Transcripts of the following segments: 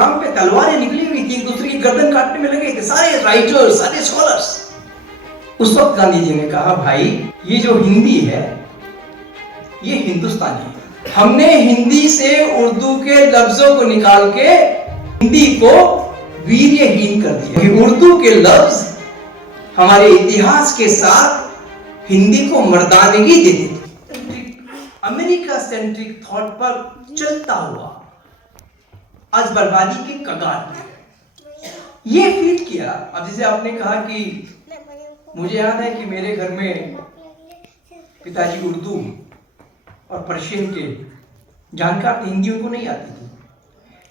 नाम पे तलवारें निकली हुई थी, एक दूसरे की गर्दन काटने में लगे थे सारे राइटर्स, सारे स्कॉलर्स। उस वक्त गांधी जी ने कहा, भाई ये जो हिंदी है ये हिंदुस्तानी है। हमने हिंदी से उर्दू के लफ्जों को निकाल के हिंदी को वीर्यहीन कर दिया। उर्दू के लफ्ज हमारे इतिहास के साथ हिंदी को मर्दानगी दे देते। अमेरिका सेंट्रिक थॉट पर चलता हुआ आज बर्बादी के कगार पे ये फील किया। अब जैसे आपने कहा कि मुझे याद है कि मेरे घर में पिताजी उर्दू और पर्शियन के जानकार थे, हिंदी उनको नहीं आती थी।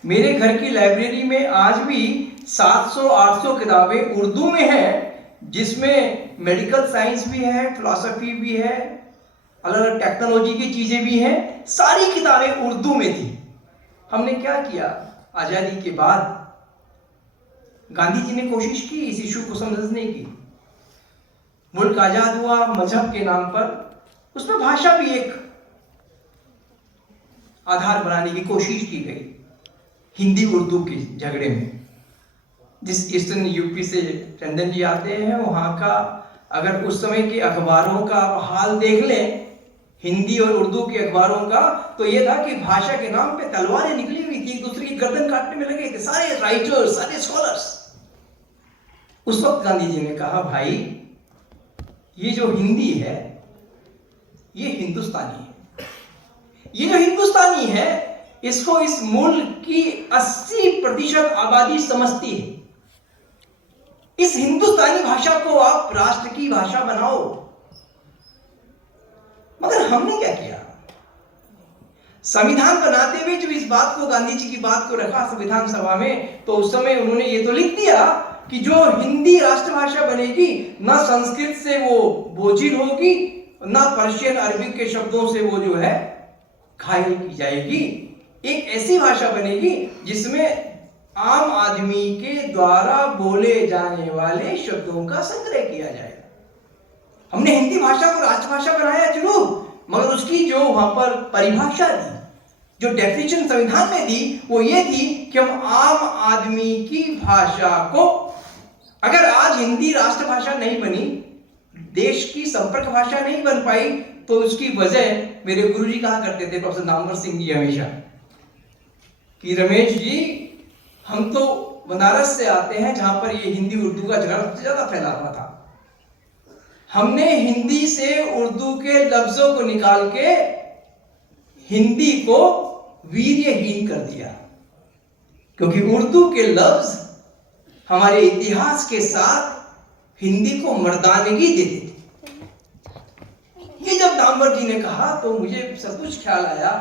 मेरे घर की लाइब्रेरी में आज भी 700-800 किताबें उर्दू में हैं, जिसमें मेडिकल साइंस भी है, फिलॉसफी भी है, अलग अलग टेक्नोलॉजी की चीजें भी हैं, सारी किताबें उर्दू में थी। हमने क्या किया, आजादी के बाद गांधी जी ने कोशिश की इस इशू को समझने की। मुल्क आजाद हुआ मजहब के नाम पर, उसमें भाषा भी एक आधार बनाने की कोशिश की गई हिंदी उर्दू के झगड़े में। जिस ईस्टर्न यूपी से चंदन जी आते हैं, वहां का अगर उस समय के अखबारों का हाल देख लें, हिंदी और उर्दू के अखबारों का, तो यह था कि भाषा के नाम पे तलवारें निकली हुई थी, एक दूसरे की गर्दन काटने में लगे थे सारे राइटर्स, सारे स्कॉलर्स। उस वक्त गांधी जी ने कहा, भाई ये जो हिंदी है ये हिंदुस्तानी है। ये जो हिंदुस्तानी है इसको इस मुल्क की 80% आबादी समझती है। इस हिंदुस्तानी भाषा को आप राष्ट्र की भाषा बनाओ। मगर हमने क्या किया, संविधान बनाते हुए जब इस बात को, गांधी जी की बात को रखा संविधान सभा में, तो उस समय उन्होंने ये तो लिख दिया कि जो हिंदी राष्ट्रभाषा बनेगी, ना संस्कृत से वो बोझिल होगी, ना पर्शियन अरबिक के शब्दों से वो जो है घायल की जाएगी। एक ऐसी भाषा बनेगी जिसमें आम आदमी के द्वारा बोले जाने वाले शब्दों का संग्रह किया जाएगा। हमने हिंदी भाषा को राष्ट्रभाषा बनाया जरूर, मगर उसकी जो वहां पर परिभाषा दी, जो डेफिनेशन संविधान में दी, वो ये थी कि हम आम आदमी की भाषा को, अगर आज हिंदी राष्ट्रभाषा नहीं बनी, देश की संपर्क भाषा नहीं बन पाई, तो उसकी वजह मेरे गुरुजी कहा करते थे, प्रोफेसर नामवर सिंह जी, हमेशा कि रमेश जी, हम तो बनारस से आते हैं जहां पर ये हिंदी उर्दू का झगड़ा सबसे ज्यादा फैला हुआ था। हमने हिंदी से उर्दू के लफ्जों को निकाल के हिंदी को वीर्यहीन कर दिया, क्योंकि उर्दू के लफ्ज हमारे इतिहास के साथ हिंदी को मर्दानगी दे देते। ये जब नामवर जी ने कहा तो मुझे सब कुछ ख्याल आया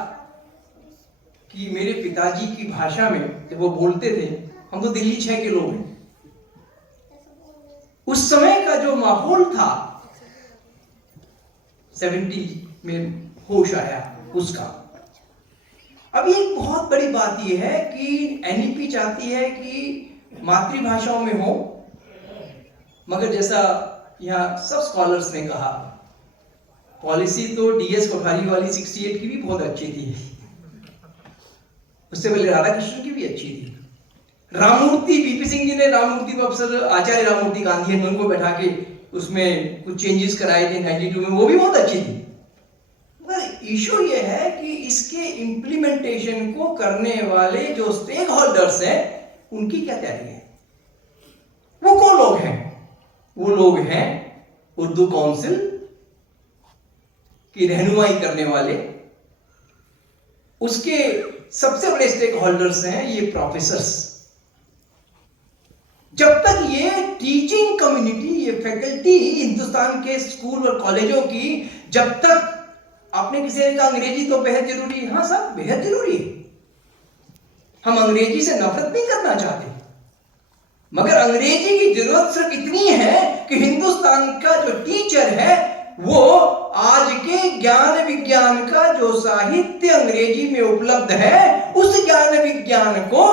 कि मेरे पिताजी की भाषा में जब वो बोलते थे, हम तो दिल्ली 6 के लोग हैं, उस समय का जो माहौल था 70 में होश आया उसका। अब एक बहुत बड़ी बात यह है कि एनईपी चाहती है कि मातृभाषाओं में हो, मगर जैसा यहां सब स्कॉलर्स ने कहा, पॉलिसी तो डीएस कोठारी वाली 68 की भी बहुत अच्छी थी, उससे पहले राधाकृष्णन की भी अच्छी थी। राममूर्ति, बीपी सिंह जी ने राममूर्ति को, अफसर आचार्य राममूर्ति गांधी ने उनको बैठा के उसमें कुछ चेंजेस कराए थे 92 में, वो भी बहुत अच्छी थी। मगर इशू ये है कि इसके इंप्लीमेंटेशन को करने वाले जो स्टेक होल्डर्स हैं, उनकी क्या तैयारी है? वो कौन लोग हैं? वो लोग हैं उर्दू काउंसिल की रहनुमाई करने वाले, उसके सबसे बड़े स्टेक होल्डर्स हैं ये प्रोफेसर्स। जब तक ये टीचिंग कम्युनिटी, ये फैकल्टी हिंदुस्तान के स्कूल और कॉलेजों की, जब तक, आपने किसी ने कहा अंग्रेजी तो बेहद जरूरी है, हाँ साहब बेहद जरूरी है, हम अंग्रेजी से नफरत नहीं करना चाहते, मगर अंग्रेजी की जरूरत सिर्फ इतनी है कि हिंदुस्तान का जो टीचर है वो आज के ज्ञान विज्ञान का जो साहित्य अंग्रेजी में उपलब्ध है, उस ज्ञान विज्ञान को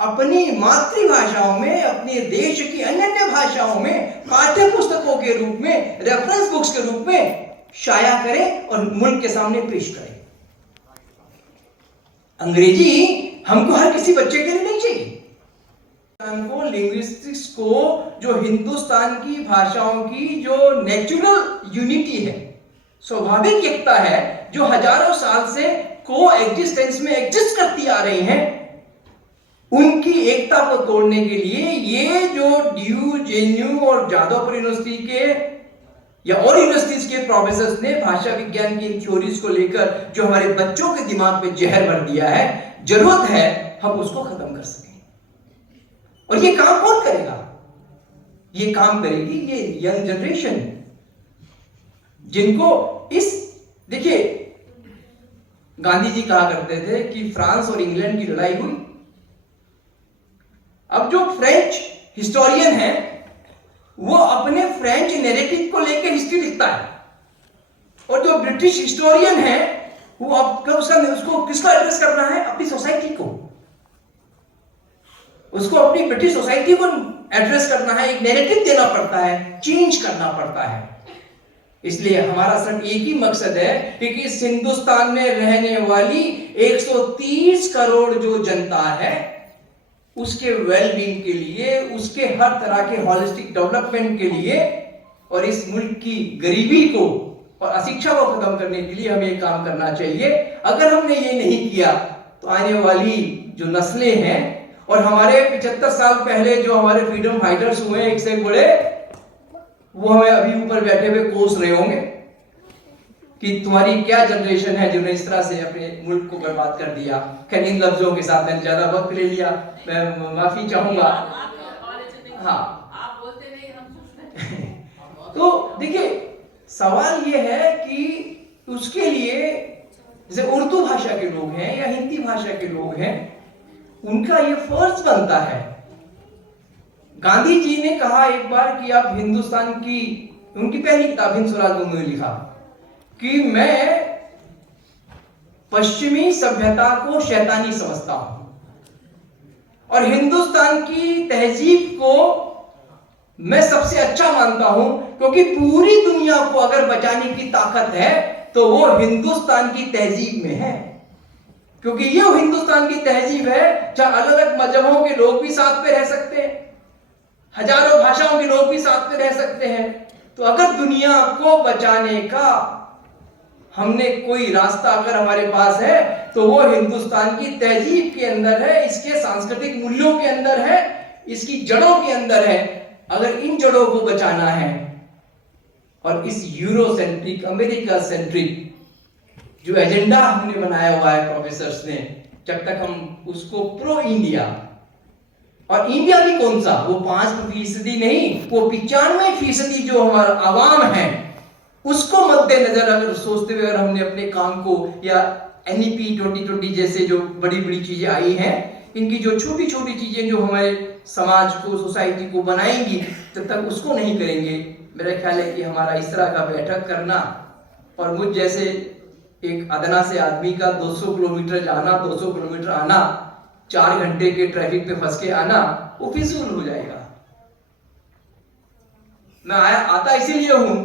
अपनी मातृभाषाओं में, अपने देश की अन्य भाषाओं में पाठ्य पुस्तकों के रूप में, रेफरेंस बुक्स के रूप में शाया करे और मुल्क के सामने पेश करे। अंग्रेजी हमको हर किसी बच्चे के लिए नहीं चाहिए। को लिंग्विस्टिक्स को जो हिंदुस्तान की भाषाओं की जो नेचुरल यूनिटी है, स्वाभाविक एकता है, जो हजारों साल से को एग्जिस्टेंस में एग्जिस्ट करती आ रही हैं, उनकी एकता को तोड़ने के लिए ये जो ड्यू, जेएनयू और जादवपुर यूनिवर्सिटी के या और यूनिवर्सिटीज के प्रोफेसर्स ने भाषा विज्ञान की इन थ्योरीज को लेकर जो हमारे बच्चों के दिमाग में जहर भर दिया है, जरूरत है हम उसको खत्म कर सकें। और ये काम कौन करेगा? ये काम करेगी ये यंग जनरेशन, जिनको इस, देखिए गांधी जी कहा करते थे कि फ्रांस और इंग्लैंड की लड़ाई हुई। अब जो फ्रेंच हिस्टोरियन है वो अपने फ्रेंच नैरेटिव को लेकर हिस्ट्री लिखता है, और जो ब्रिटिश हिस्टोरियन है वो अब उसको किसको एड्रेस करना है? अपनी सोसाइटी को, उसको अपनी ब्रिटिश सोसाइटी को एड्रेस करना है, एक नैरेटिव देना पड़ता है, चेंज करना पड़ता है। इसलिए हमारा सिर्फ एक ही मकसद है कि इस हिंदुस्तान में रहने वाली 130 करोड़ जो जनता है उसके वेलबींग के लिए, उसके हर तरह के हॉलिस्टिक डेवलपमेंट के लिए, और इस मुल्क की गरीबी को और अशिक्षा को खत्म करने के लिए हमें एक काम करना चाहिए। अगर हमने ये नहीं किया तो आने वाली जो नस्लें हैं, और हमारे 75 साल पहले जो हमारे फ्रीडम फाइटर्स हुए एक से बड़े, वो हमें अभी ऊपर बैठे हुए कोस रहे होंगे कि तुम्हारी क्या जनरेशन है जिन्होंने इस तरह से अपने मुल्क को बर्बाद कर दिया। खैर इन लफ्जों के साथ मैंने ज्यादा वक्त ले लिया, मैं माफी चाहूंगा। हाँ आप बोलते नहीं, हम सुनते। तो देखिए सवाल ये है कि उसके लिए जैसे उर्दू भाषा के लोग हैं या हिंदी भाषा के लोग हैं, उनका ये फर्ज बनता है। गांधी जी ने कहा एक बार कि आप हिंदुस्तान की, उनकी पहली किताब हिंद स्वराज में उन्होंने लिखा कि मैं पश्चिमी सभ्यता को शैतानी समझता हूं और हिंदुस्तान की तहजीब को मैं सबसे अच्छा मानता हूं, क्योंकि पूरी दुनिया को अगर बचाने की ताकत है तो वो हिंदुस्तान की तहजीब में है। क्योंकि ये हिंदुस्तान की तहजीब है जहां अलग अलग मजहबों के लोग भी साथ में रह सकते हैं, हजारों भाषाओं के लोग भी साथ में रह सकते हैं। तो अगर दुनिया को बचाने का हमने कोई रास्ता अगर हमारे पास है तो वो हिंदुस्तान की तहजीब के अंदर है, इसके सांस्कृतिक मूल्यों के अंदर है, इसकी जड़ों के अंदर है। अगर इन जड़ों को बचाना है और इस यूरोसेंट्रिक, अमेरिका सेंट्रिक जो एजेंडा हमने बनाया हुआ है प्रोफेसर्स ने, जब तक हम उसको प्रो इंडिया, और इंडिया भी कौन सा, वो 5% नहीं, वो 95% जो हमारा आवाम है उसको मद्देनजर अगर सोचते हुए अगर हमने अपने काम को, या NEP 2020 जैसे जो बड़ी बड़ी चीजें आई हैं, इनकी जो छोटी छोटी चीजें जो हमारे समाज को, सोसाइटी को बनाएंगी, जब तक उसको नहीं करेंगे, मेरा ख्याल है कि हमारा इस तरह का बैठक करना और मुझ जैसे एक अदना से आदमी का 200 किलोमीटर जाना, 200 किलोमीटर आना, 4 घंटे के ट्रैफिक पे फंस के आना, वो फिजूल हो जाएगा। मैं आता इसीलिए हूं